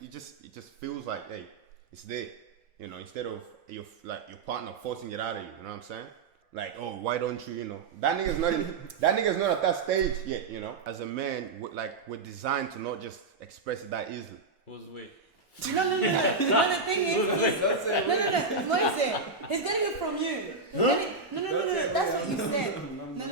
it just feels like, hey, it's there, instead of your partner forcing it out of you. You know what I'm saying? Like, oh, why don't you? That nigga's not that nigga's not at that stage yet. As a man, we're designed to not just express it that easily. Who's we? No. No, the thing is, what you said? He's getting it from you. No. That's what you said.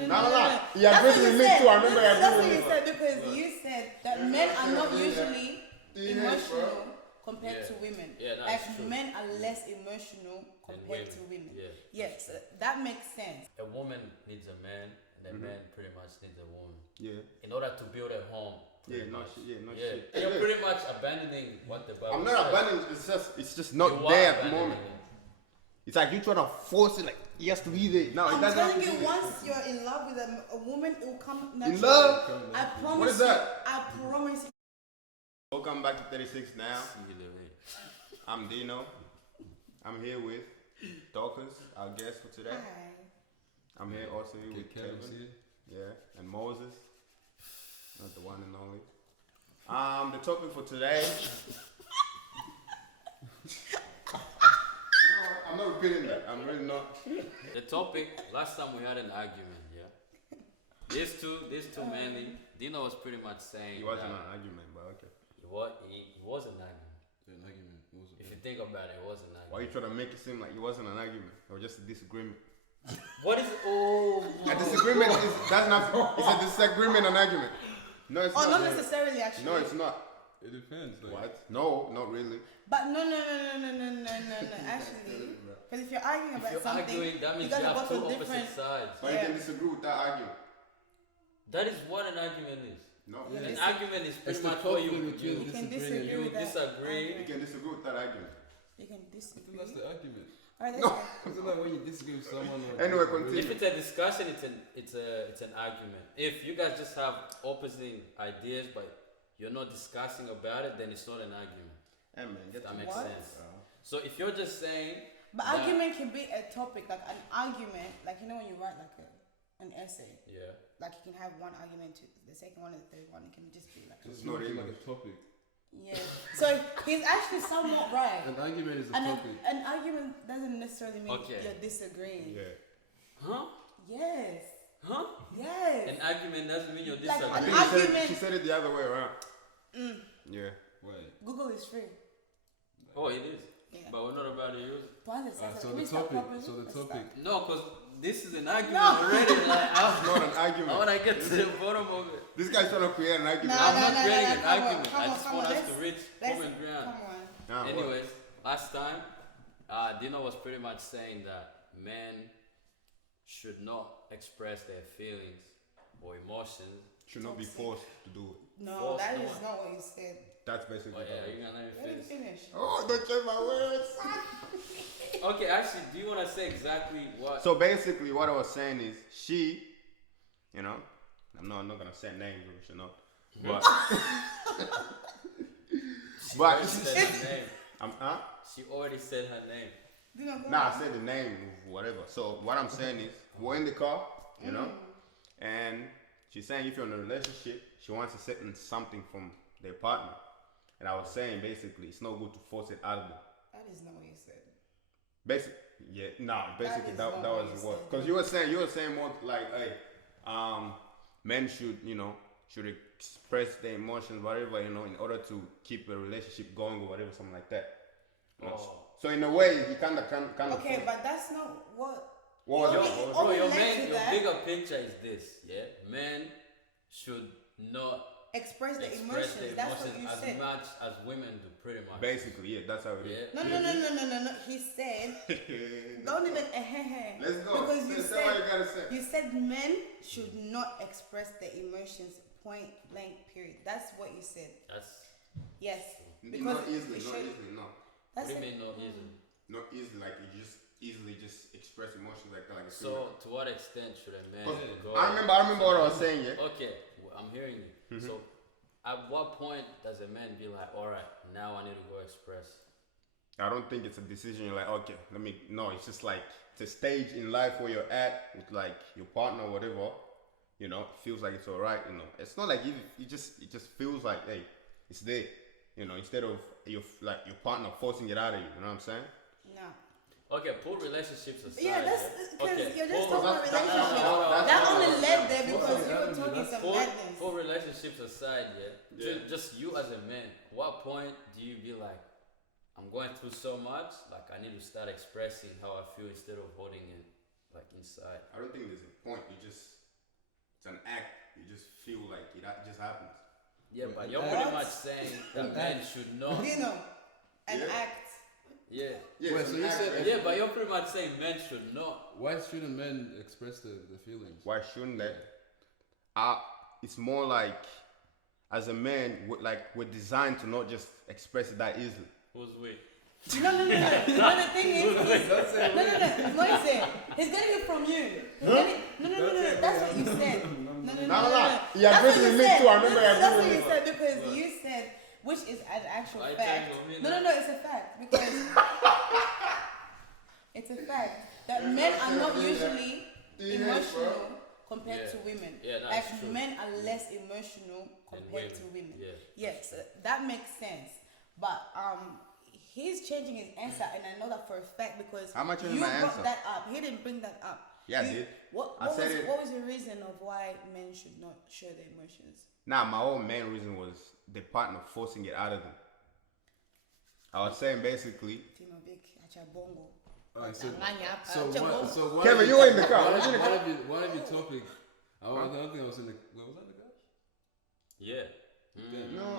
No. Yeah, basically me too. I remember. That's what you said, because you said that men are not usually emotional compared to women. Yeah, that's true. Men are less emotional compared to women. Yeah. Yes, that makes sense. A woman needs a man, and a man pretty much needs a woman. Yeah. In order to build a home. Shit. You're pretty much abandoning what the Bible I'm not abandoning. It's just not there at the moment. It's like you trying to force it, like he has to be there. No, I'm it doesn't. telling you, once you're in love with a woman, it will come naturally. In love? I promise. What is that? I promise. Welcome back to 36 now. I'm Dino. I'm here with Dorcas, our guest for today. Hi. I'm here also with Kevin. Yeah, and Moses. Not the one and only. The topic for today. I'm not repeating that. I'm really not. The topic, last time we had an argument, yeah? These two mainly, Dino was pretty much saying It wasn't an argument, but okay. It was an argument. Yeah, an argument. If you think about it, it was an argument. Why are you trying to make it seem like it wasn't an argument? Or just a disagreement? What is A disagreement that's not, it's a disagreement and argument. No, it's not. Not necessarily, actually. No, it's not. It depends. Like, What? No, not really. But no. Actually, because if you're arguing about something, arguing, that means you you gotta have go two to opposite different. sides. But you can disagree with that argument. That is what an argument is. No. Yeah. An argument is pretty It's the much what conflict you between can disagreeing disagree you with that. disagree. You can disagree with that argument. You can disagree. that's the argument. Alright, No. It's not like when you disagree with someone. Or Anyway, continue. If it's a discussion, it's an argument. If you guys just have opposing ideas but you're not discussing about it, then it's not an argument. Hey man, get That to makes What? sense. So if you're just saying, But that- argument can be a topic, like an argument, like when you write like an essay, yeah, like you can have one argument, the second one and the third one. It can just be like. It's not not like English. a topic. Yeah. So he's actually somewhat right. An argument is a And topic. an argument doesn't necessarily mean Okay. you're disagreeing. Yeah. huh? Yes. Huh? Yes. An argument doesn't mean you're Like I disagreeing. think argument- she said it the other way around. Yeah. Wait. Google is free. Oh, it is. Yeah. But we're not about to use it. So Can we the start topic. properly? So the Let's topic. start. No, because this is an argument No. already. Like, It's not an I argument. want to get to the bottom of it. This guy's trying to create an argument. No, I'm no, not no, creating no, an come on, argument. come I on, just come want on, us let's- to reach Let's, common ground. come on. Nah, what? Anyways, last time, Dino was pretty much saying that men should not express their feelings or emotions. Should not be forced to do it. No, False, that no is one. not what you said. That's basically Oh yeah, what you're gonna let Let me me finish. finish. Oh, don't change my words. Okay, actually, do you want to say exactly what? So basically, what I was saying is, she, I'm not gonna say names, you know, but She but already said her name. She already said her name. Do not go nah, I on. said the name, whatever. So what I'm saying is, we're in the car, and she's saying if you're in a relationship, she wants to set in something from their partner, and I was saying basically, it's not good to force it out of them. That is not what you said. Basically, yeah, no, basically is that not what was you what. said. Because you were saying more like, hey, men should express their emotions, whatever, in order to keep a relationship going or whatever, something like that. Oh. So in a way, you kind of. Okay, but that's not what. What was Your- it? it Bro, only your led to your that. bigger picture is this, yeah? Men should not Express the express emotions. their That's what emotions you as said. much as women do, pretty much. Basically, yeah, that's how it is. Yeah. No. He said, don't even Let's go. Because you Say what you said, gotta say. you said men should not express their emotions. Point blank. Period. That's what you said. That's Yes. Not easily, it not should- easily, no. what That's do you it. mean not easy? Not easily, like you just easily just express emotions like that. Like a So to what extent should a man female. go? I remember what I was saying, yeah. Okay, I'm hearing you. So at what point does a man be like, all right, now I need to go express? I don't think it's a decision. You're like, okay, no, it's just like it's a stage in life where you're at with like your partner or whatever. It feels like it's alright. It's not like it just feels like, hey, it's there. you know, instead of your partner forcing it out of you. You know what I'm saying? No. Okay, put relationships aside. Yeah, that's because Okay, you're just pull- talking about that's- relationships. That only led there because you were talking some Put madness. relationships aside, yeah. Yeah. Just you as a man. What point do you be like, I'm going through so much, like I need to start expressing how I feel instead of holding it like inside? I don't think there's a point. It's an act. You just feel like it just happens. Yeah, but An you're act. pretty much saying that men should not. Dino, an Yeah. act. Yeah. Yeah, Wait, it's so an you act, said- right? Yeah, but you're pretty much saying men should not. Why shouldn't men express the feelings? Why shouldn't they? It's more like, as a man, we're designed to not just express it that easily. Who's we? No. No, the thing is, Don't say no. Moise, he's getting it from you. No. That's what you said. No. He That's agreed what with you me said. too. I remember he That's agreed what with you me. said because you said, which is an actual I fact. think of me No, now. it's a fact because it's a fact that men are not usually emotional compared to women. Yeah, no, like it's true. men are less emotional compared to women. Yeah. Yes, that makes sense. But he's changing his answer, and I know that for a fact because How am I changing you my brought answer? that up. He didn't bring that up. Yeah, I You- did. What, I what, said was, it. what was the reason of why men should not show their emotions? Nah, my whole main reason was the partner forcing it out of them. I was saying basically, Tino Big, Achabongo. Alright, So one Kevin, of you were in the car. One, Was you in the car? one of your topic. I don't think I was in the. Was I in the car? Yeah.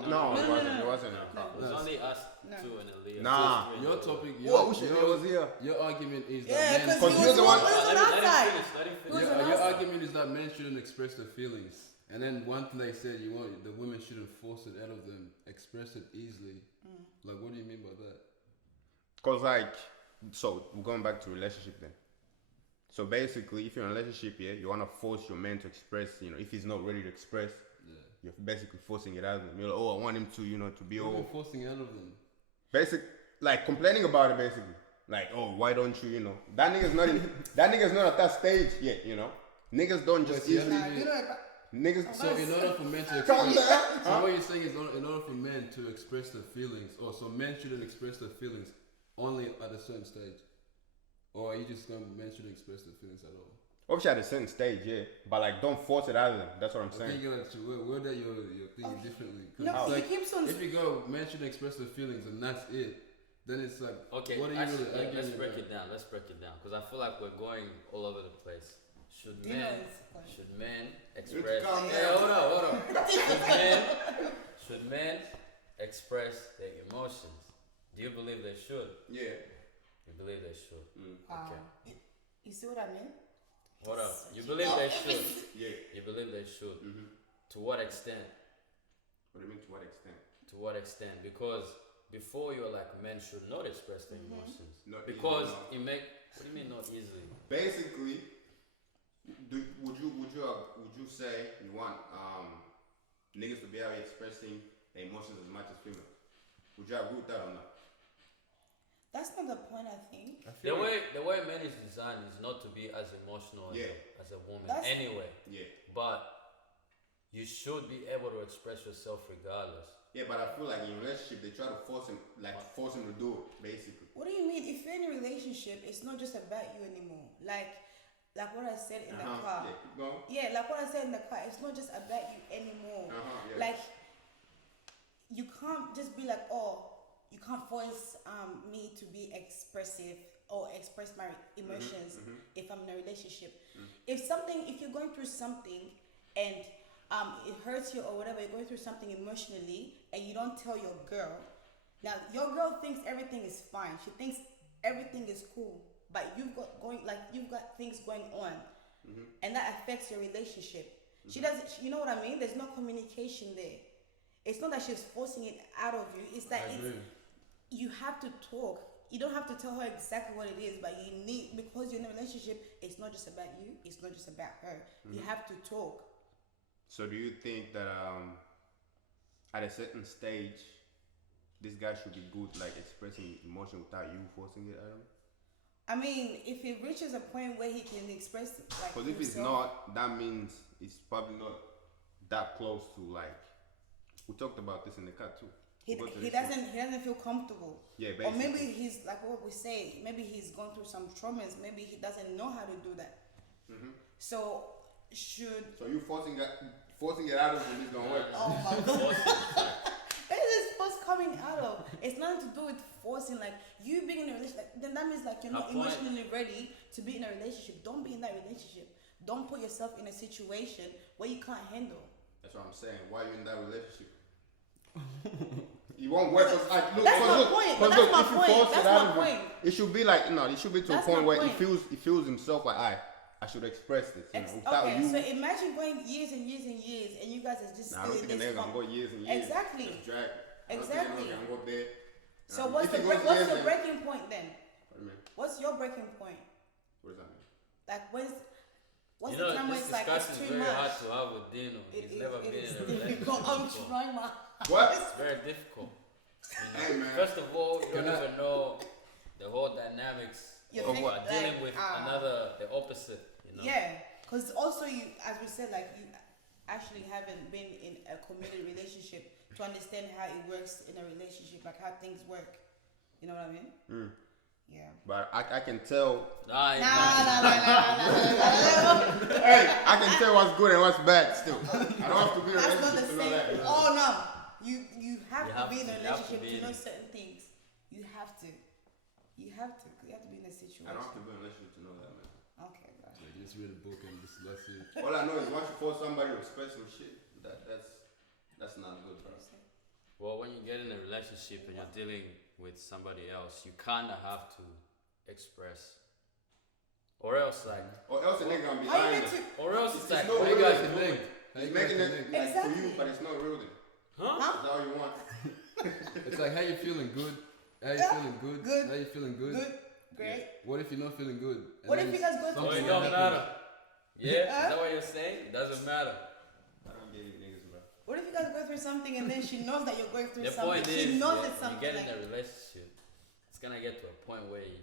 no, it wasn't. It wasn't. It was only us No. two and Aaliyah. Nah. Your topic. What? It was here. Your argument is yeah, that men. because he you're was the the one- one who was on our side. Let him It was finish. on Your, our your side. argument is that men shouldn't express their feelings, and then one thing they said you want the women shouldn't force it out of them, express it easily. Like, what do you mean by that? Cause so we're going back to relationship then. So basically, if you're in a relationship, yeah, you wanna force your man to express. You know, if he's not ready to express, Yeah. you're basically forcing it out of him. You're like, oh, I want him to, to be You're all forcing out of them. like complaining about it basically. Like, oh, why don't you, that nigga's not at that stage yet, Niggas don't just Wait, so easily. Nah, you know, Niggas. So in order for men to Calm express, down. so what you're saying is in order for men to express their feelings, or so men shouldn't express their feelings only at a certain stage, or are you just going men shouldn't express their feelings at all? Obviously at a certain stage, yeah, but like don't force it out of them. That's what I'm I saying. think you're word that you're thinking differently. 'Cause no, it's he like, keeps on. if you go men shouldn't express their feelings and that's it, then it's like Okay, what are you actually, really arguing let's break about? it down. Let's break it down because I feel like we're going all over the place. Should Dino men is- should men express? calm Hey, down. hold on. Should men express their emotions? Do you believe they should? Yeah. You believe they should? Okay. You see what I mean? What else? You believe they should? Yeah. You believe they should? Mm-hmm. To what extent? What do you mean? To what extent? To what extent? Because before you were like men should not express their emotions Not because easily, it make. What do you mean not easily? Basically, would you say you want niggas to be out here expressing their emotions as much as females? Would you agree with that or not? That's not the point, I think. I The feel like- way men is designed is not to be as emotional Yeah. as a woman That's- anyway. Yeah. But you should be able to express yourself regardless. Yeah, but I feel like in a relationship they try to force him to do it, basically. What do you mean? If you're in a relationship, it's not just about you anymore. Like what I said in the car. Yeah, keep going. Yeah, like what I said in the car. It's not just about you anymore. Yeah. Like you can't just be like, oh, you can't force me to be expressive or express my emotions if I'm in a relationship. If you're going through something and it hurts you or whatever, you're going through something emotionally and you don't tell your girl. Now your girl thinks everything is fine. She thinks everything is cool, but you've got things going on, and that affects your relationship. She doesn't. You know what I mean? There's no communication there. It's not that she's forcing it out of you. It's that you have to talk. You don't have to tell her exactly what it is, but you need, because you're in a relationship, it's not just about you, it's not just about her. You have to talk. So do you think that at a certain stage this guy should be good like expressing emotion without you forcing it at him? I mean, if it reaches a point where he can express like Because if it's himself, not, that means it's probably not that close to like. We talked about this in the car too. He Go to he this one. doesn't feel comfortable. Yeah, Or basically. maybe he's like what we say. Maybe he's gone through some traumas. Maybe he doesn't know how to do that. So should So you forcing it out of him is gonna work. oh my god. Where is this force coming out of? It's nothing to do with forcing. Like you being in a relationship, like, then that means like you're not A point. emotionally ready to be in a relationship. Don't be in that relationship. Don't put yourself in a situation where you can't handle. That's what I'm saying. Why are you in that relationship? You won't work. Cause, like, look, That's cause my look, point, cause but look, that's my if you point, force that's it out my of him, point. it should be like it should be to That's a point my where point. he feels himself like I should express this. You know, without Okay, you. so imagine going years and years and years, and you guys are just Nah, I don't still in think a this nigga gonna funk. go years and years. Exactly. Just drag. Exactly. I don't think a nigga gonna go there. So If what's he goes what's years, the then- breaking point then? What do you mean? What's your breaking point? What does that mean? Like what's You the know, time where this it's like it's discussion is too very hard much? to have with Dino. He's never been It's in a relationship. difficult. I'm before. trying my What? It's very difficult. You know, Hey, man. First of all, you don't Can I- even know the whole dynamics You of think, what dealing like, with the opposite. You know. Yeah, because also you, as we said, like you actually haven't been in a committed relationship to understand how it works in a relationship, like how things work. You know what I mean? Yeah. But I can tell. Nah, Hey, I can tell what's good and what's bad still. I don't have to be in a That's not the relationship to know same. that. You know? Oh no, you have You to have be in a to- you have to relationship be to in know it. certain things. You have to. You have to. You have to be in a situation. I don't have to be in a relationship to know that, man. Okay, guys. Yeah, just read a book and that's it. All I know is once you force somebody to express some shit, that's not good, bro. Well, when you get in a relationship and you're dealing with somebody else, you kind of have to express, or else like, Or else a nigga gonna be How you lying. meant to? or else it's It's like, no what you real guys thing. doing? He's making it like for Exactly. you, but it's not real then. Huh? That's all you want. It's like, how you feeling? Good. How you Yeah. feeling? Good. Good. How you feeling? Good. Good, great. What if you're not feeling good? And What then if you guys go So through it something don't happens? matter. Yeah, Huh? is that what you're saying? It doesn't matter. I don't get you niggas, bro. What if you guys go through something and then she knows that you're going through The something? point She is, knows yeah, it's you something. get in Like, a relationship, it's gonna get to a point where you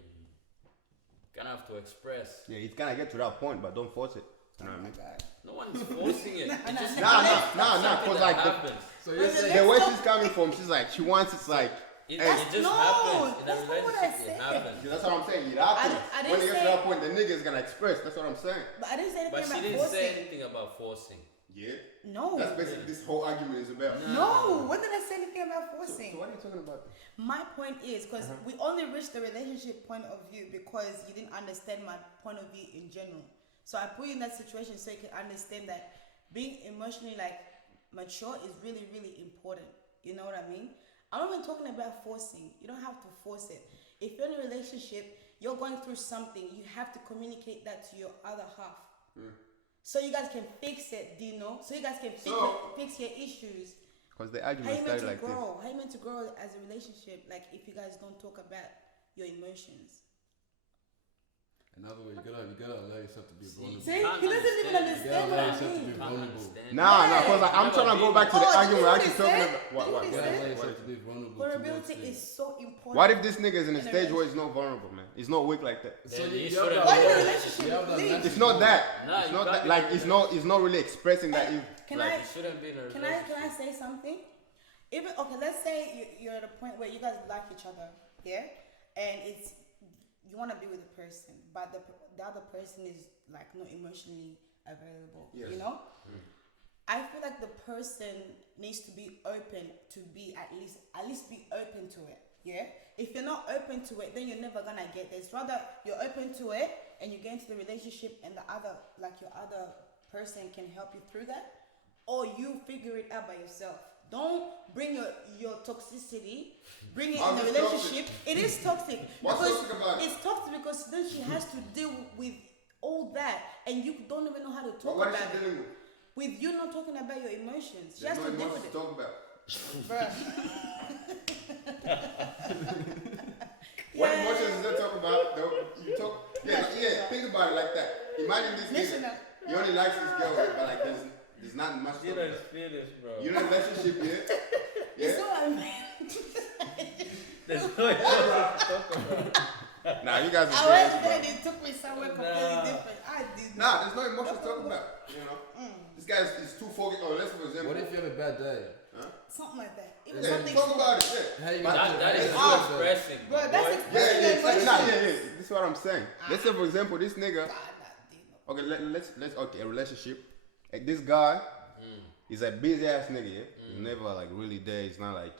gonna have to express. Yeah, it's gonna get to that point, but don't force it. You know oh what I my mean? god. No one is forcing it. It's just Nah, something cause that like happens. So you're saying the way Let's she's coming from, she's like, she wants it's like, It, Hey. it just No, happens in a that's not what I relationship. It said. happens. that's what I'm saying. It happens. I didn't When it gets to say- that point, the nigga is gonna express. That's what I'm saying. But I didn't say anything But she about didn't forcing. say anything about forcing. Yeah. No. That's basically this whole argument is about. No. When did I say anything about So forcing? what are you talking about? My point is because we only reached the relationship point of view because you didn't understand my point of view in general. So I put you in that situation so you can understand that being emotionally like mature is really, really important. You know what I mean? I'm not even talking about forcing. You don't have to force it. If you're in a relationship, you're going through something, you have to communicate that to your other half. So you guys can fix it, Dino. So you guys can fix your issues. Because the How argument you meant started to like this. grow? How you meant to grow as a relationship? Like if you guys don't talk about your emotions. another way, you gotta allow yourself to be vulnerable. See, Can't he doesn't even understand. You understand gotta what allow I yourself to mean. be Can't vulnerable. understand. Nah, cause like I'm Never trying to go been. back to the Oh, argument we're did you actually talking say? about. What? You gotta allow Vulnerability yourself to be vulnerable. Vulnerability towards is so important. What if this nigga is in a In a stage where he's not vulnerable, man? He's not weak like that. things. Then you have shouldn't that- Why in a Yeah. relationship? you have that Please. natural It's not that. Nah, It's you not can't that. be Like in a it's not really expressing that you. Can Like I you shouldn't be in a can I relationship. say something? Even okay, let's say you're at a point where you guys like each other, yeah, and it's you want to be with a person, but the other person is like not emotionally available. Yes. You know, I feel like the person needs to be open to be at least be open to it. Yeah. If you're not open to it, then you're never gonna get this. Rather, you're open to it and you get into the relationship, and the other your other person can help you through that, or you figure it out by yourself. Don't bring your toxicity, bring it Why in is a it relationship. It is toxic. What's because toxic about it? It's toxic because then she has to deal with all that, and you don't even know how to talk What is about she it. dealing with? With you not talking about your emotions, she There's has no to deal emotions with to it. talk about. Bruh. What Yeah. emotions is that talk about? You talk. Yeah. Think about it like that. Imagine this Listen nigga. up. He only likes this girl, right? But like there's not much. To You talk don't about. feel this, bro. You're in a relationship, yeah. It's Yeah. so unfair. There's no emotions to talk about. Nah, you guys I are went serious, there bro. and it took me somewhere completely Nah. different. I did. Nah, there's no emotions to talk about. You know. This guy is too focused. Oh, let's for example. What if you have a bad day? Something like that. Even Yeah, something talk small. about it. Yeah. How you But gonna That is how you you expressing. Bro, that's boy. expressing Yeah. emotions. This is what I'm saying. Let's say for example, this nigga. God, not Dino. Okay, let's okay, a relationship. Like this guy, he's a busy ass nigga. Yeah, he's never like really there. He's not like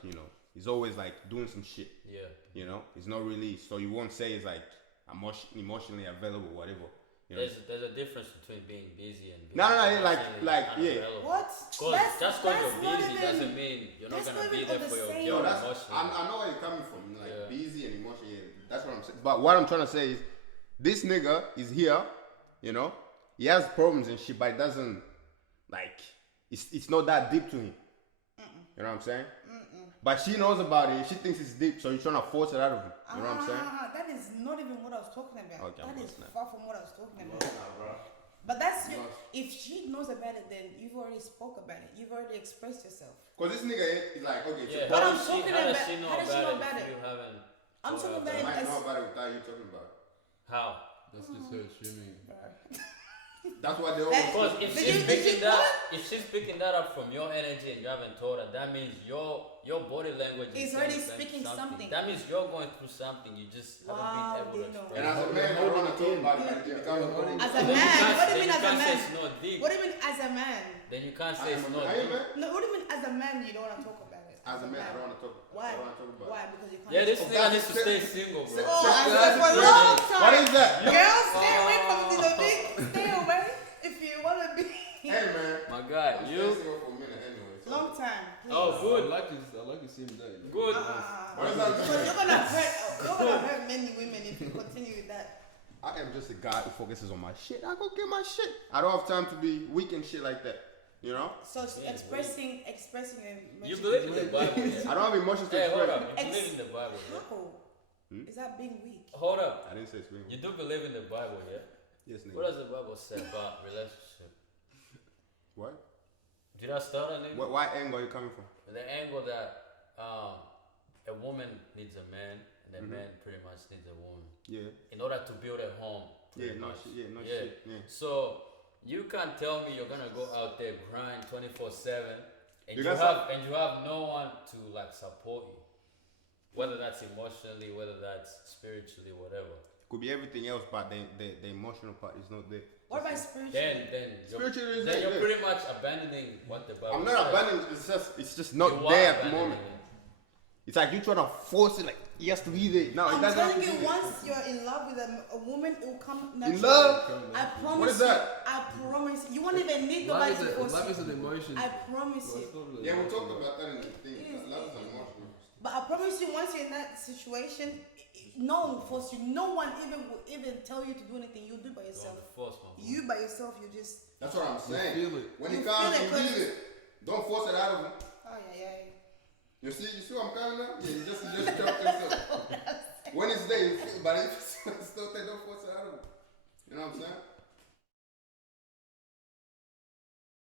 he's always like doing some shit. Yeah. He's not really. So you won't say he's like emotionally available, whatever. There's a difference between being busy and being No, yeah, emotionally yeah. unavailable. What? Just because you're busy doesn't mean you're not that's gonna not be even there on the for your same- girl Yo, that's emotionally. I know where you're coming from. Like Yeah. busy and emotional. Yeah, that's what I'm saying. But what I'm trying to say is, this nigga is here. He has problems and shit, but it doesn't like. It's not that deep to him. You know what I'm saying? But she knows about it. She thinks it's deep, so you're trying to force it out of him. You know what I'm saying? That is not even what I was talking about. Okay, That I'm is listening. far from what I was talking about. But that's if she knows about it, then you've already spoke about it. You've already expressed yourself. Cause this nigga is like, okay, Yeah, What how I'm does talking how does about- she know how does she know about if it? you haven't I'm told talking her about I it might as know about it without you talking about it. How? That's just her streaming. That's why they That- always. Because if Did she's you- picking did you- that, if she's picking that up from your energy and you haven't told her, that means your body language Is saying already some- speaking something. That means you're going through something. You just Wow, haven't been able Dino. to And express. as a man, I don't want to talk about it. Like, it becomes a problem. As a Then you man, can't- what do you then mean as a can't say man? it's not deep. What do you mean as a man? Then you can't say it's Are not you deep. man? No, what do you mean as a man? You don't want to talk about it. As a man, I don't want to talk. Why? I don't want to talk about Why? Because you can't. Yeah, this Oh, nigga God, needs to stay single, bro. Oh, I That's said for a crazy. long it. time. What is that? Girls, stay away from the big. Stay away if you want to be. Hey man, My guy, I'm you single for a minute anyway. So. Long time. Please. Oh, good. I like to see him there. Good. What is that? Because you're gonna hurt many women if you continue with that. I am just a guy who focuses on my shit. I go get my shit. I don't have time to be weak and shit like that. So it's Yeah, expressing your You emotions. believe in the Bible, yeah? I don't have emotions to Hey, hold express. up. You believe in the Bible, yeah? How? Is that being weak? Hold up. I didn't say swing. You do believe in the Bible, yeah? Yes, nigga. What does the Bible say about relationship? What? Did I start on it? What angle are you coming from? The angle that a woman needs a man and a man pretty much needs a woman Yeah. in order to build a home. Yeah, pretty no much. shit. Yeah, no shit. Yeah. So you can't tell me you're gonna go out there grind 24/7 and You you got have no one to like support you, whether that's emotionally, whether that's spiritually, whatever. Could be everything else, but the emotional part is not there. What about spiritual? Then Spiritually is then there, you're yeah. pretty much abandoning what the Bible I'm says. not abandoning. It's just not You are there at the abandoning moment. it. It's like you trying to force it. Like he has to be there. No, it I'm doesn't have to telling be you, there. once you're in love with a woman, it will come naturally. In love? I promise What is you. that? I promise you. You won't even need Love nobody is, to force love you. is an emotion. I promise So you. it's not really Yeah, we'll emotion, talk bro. about that in the thing. Yes, Love is yes. emotional. But I promise you, once you're in that situation, no one will force you. No one will even tell you to do anything. You'll do it by yourself. Don't force my boy. You by yourself, you just. That's what I'm saying. feel it. When You it comes, feel it, you 'cause- feel it. Don't force it out of him. Oh yeah. You see what I'm coming at? Yeah, you just drop yourself. When it's there, you feel, but if it's still there, don't force it out of him. You know what I'm saying?